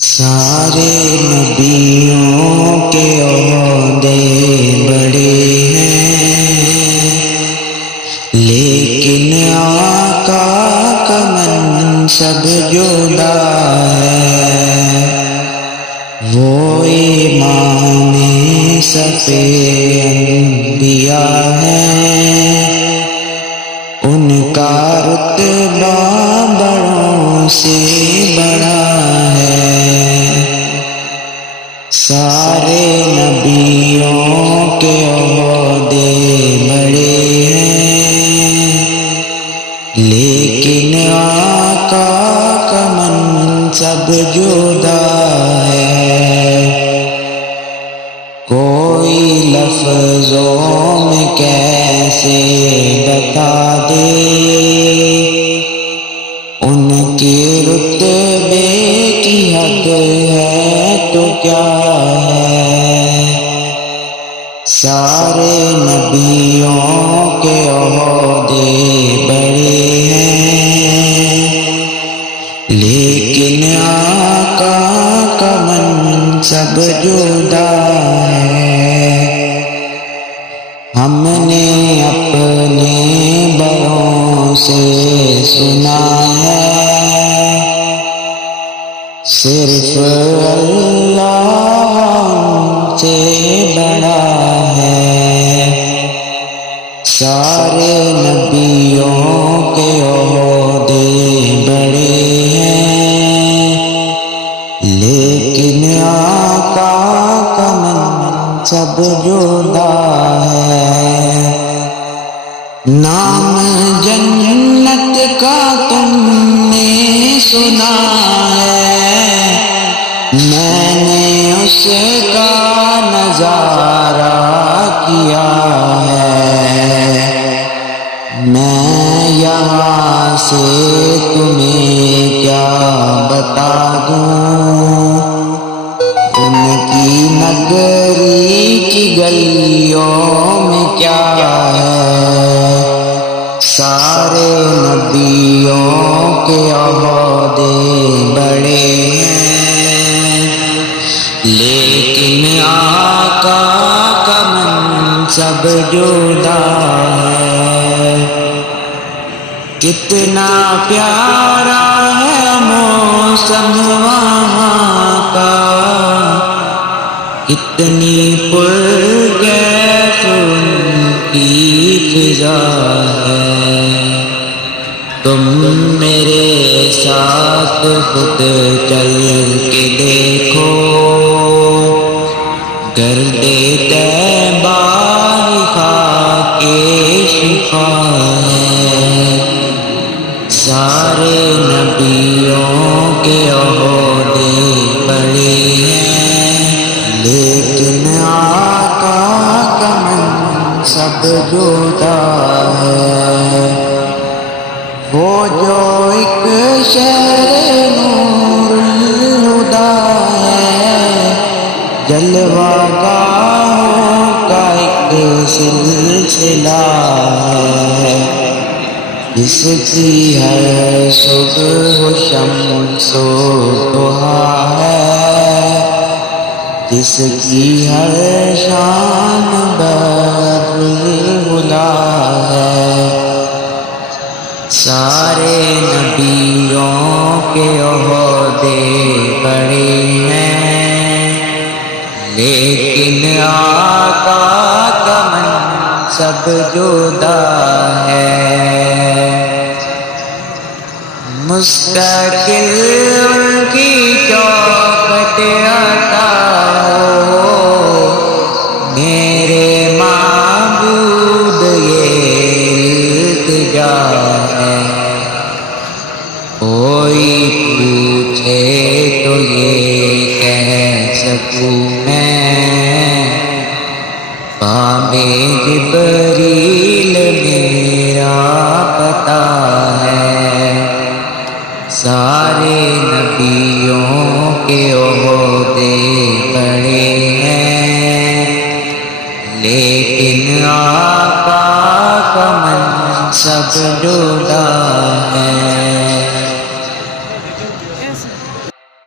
سارے نبیوں کے عہدے بڑے ہیں، لیکن آقا کا منصب جدا ہے۔ وہ امام صف انبیاء ہے، ان کا رتبہ بڑوں سے بڑا ہے۔ سارے نبیوں کے عہدے بڑے ہیں، لیکن آقا کا منصب جدا ہے۔ کوئی لفظوں میں کیسے بتا دے ان کے رتبے کی حد ہے تو کیا ہے۔ سارے نبیوں کے عہدے بڑے ہیں، لیکن آقا کا منصب جدا ہے۔ ہم نے اپنے بڑوں سے سنا ہے، صرف اللہ سے بڑا ہے۔ سارے نبیوں کے عہدے بڑے ہیں، لیکن آقا کا منصب جدا ہے۔ نام جنت کا تم نے سنا ہے، میں نے اس کا نظارہ کیا ہے۔ میں یہاں سے تمہیں کیا بتا دوں، ان کی نگری کی گلیوں میں کیا ہے۔ سارے نبیوں کے عہدے بڑے ہیں، لیکن آقا کا منصب جدا ہے۔ کتنا پیارا ہے موسم وہاں کا، کتنی پرکیف ان کی فضا ہے۔ تم میرے ساتھ خود چل کے دیکھو، گرد طیبہ ہی خاک شفا ہے۔ سارے نبیوں کے عہدے بڑے ہیں، لیکن آقا کا منصب جدا ہے۔ وہ جو ایک شہر نور الہدیٰ ہے، جلوہ گاہوں کا ایک سلسلہ ہے۔ جس کی ہر صبح شمس و ضحیٰ ہے، جس کی ہر شام بدر العلا ہے۔ سارے نبیوں کے عہدے بڑے ہیں، لیکن آقا کا منصب جدا ہے۔ مستقل ان کی چوکھٹ عطا ہو، میرے معبود یہ التجا ہے۔ کوئی پوچھے تو یہ کہہ سکوں میں، باب جبریل میرا پتا ہے۔ سارے نبیوں کے عہدے بڑے ہیں، لیکن آقا کا منصب جدا ہے۔